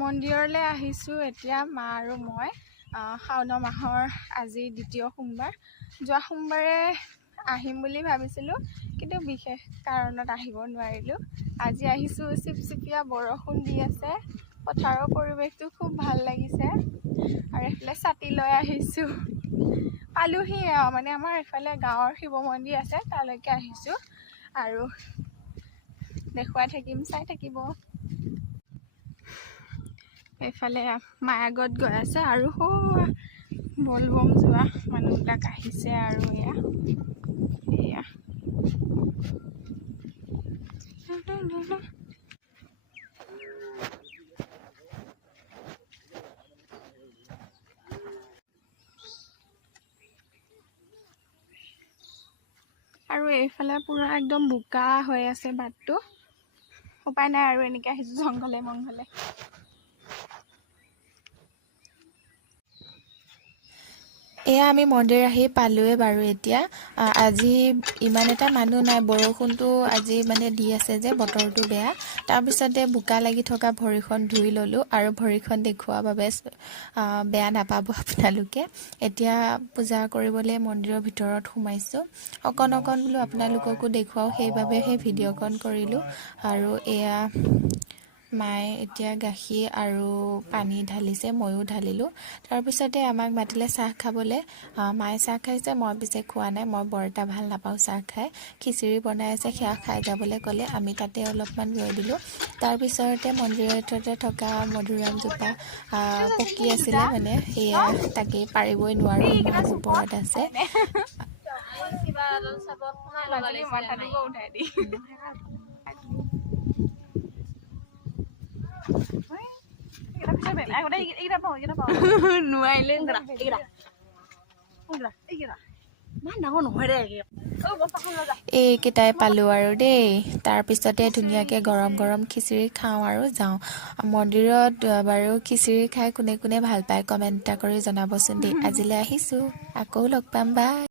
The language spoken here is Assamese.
মন্দিৰলৈ আহিছোঁ এতিয়া মা আৰু মই। শাওণ মাহৰ আজি দ্বিতীয় সোমবাৰ। যোৱা সোমবাৰে আহিম বুলি ভাবিছিলোঁ, কিন্তু বিশেষ কাৰণত আহিব নোৱাৰিলোঁ। আজি আহিছোঁ, চিপচিপীয়া বৰষুণ দি আছে, পথাৰৰ পৰিৱেশটো খুব ভাল লাগিছে। আৰু এইফালে ছাতি লৈ আহিছোঁ। পালোহি মানে আমাৰ এইফালে গাঁৱৰ শিৱ মন্দিৰ আছে, তালৈকে আহিছোঁ আৰু দেখুৱাই থাকিম, চাই থাকিব। এইফালে মায়াগত গৈ আছে আৰু বলবম যোৱা মানুহবিলাক আহিছে আৰু এয়া আৰু এইফালে পুৰা একদম বোকা হৈ আছে বাটটো। উপায় নাই আৰু এনেকৈ আহিছোঁ জংঘলে মংঘলে। এয়া আমি মন্দিৰ আহি পালোৱে বাৰু এতিয়া। আজি ইমান এটা মানুহ নাই, বৰষুণটো আজি মানে দি আছে যে বতৰটো বেয়া। তাৰপিছতে বোকা লাগি থকা ভৰিখন ধুই ল'লোঁ আৰু ভৰিখন দেখুওৱাৰ বাবে বেয়া নাপাব আপোনালোকে। এতিয়া পূজা কৰিবলৈ মন্দিৰৰ ভিতৰত সোমাইছোঁ। অকণ বোলো আপোনালোককো দেখুৱাওঁ, সেইবাবে সেই ভিডিঅ'কণ কৰিলোঁ। আৰু এয়া মায়ে এতিয়া গাখীৰ আৰু পানী ঢালিছে, ময়ো ঢালিলোঁ। তাৰপিছতে আমাক মাতিলে চাহ খাবলৈ। মায়ে চাহ খাইছে, মই পিছে খোৱা নাই, মই বৰ এটা ভাল নাপাওঁ চাহ খাই। খিচিৰি বনাই আছে, সেয়া খাই যাবলৈ ক'লে, আমি তাতে অলপমান ৰৈ দিলোঁ। তাৰপিছতে মন্দিৰতে থকা মধুৰিআমজোপা পকি আছিলে, মানে সেয়া তাকেই পাৰিবই নোৱাৰোঁ, ইমান ওপৰত আছে। এইকেইটাই পালোঁ আৰু দেই। তাৰপিছতে ধুনীয়াকৈ গৰম গৰম খিচিৰি খাওঁ আৰু যাওঁ। মন্দিৰত বাৰু খিচিৰি খাই কোনে কোনে ভাল পায় কমেণ্ট এটা কৰি জনাবচোন দেই। আজিলৈ আহিছোঁ, আকৌ লগ পাম, বাই।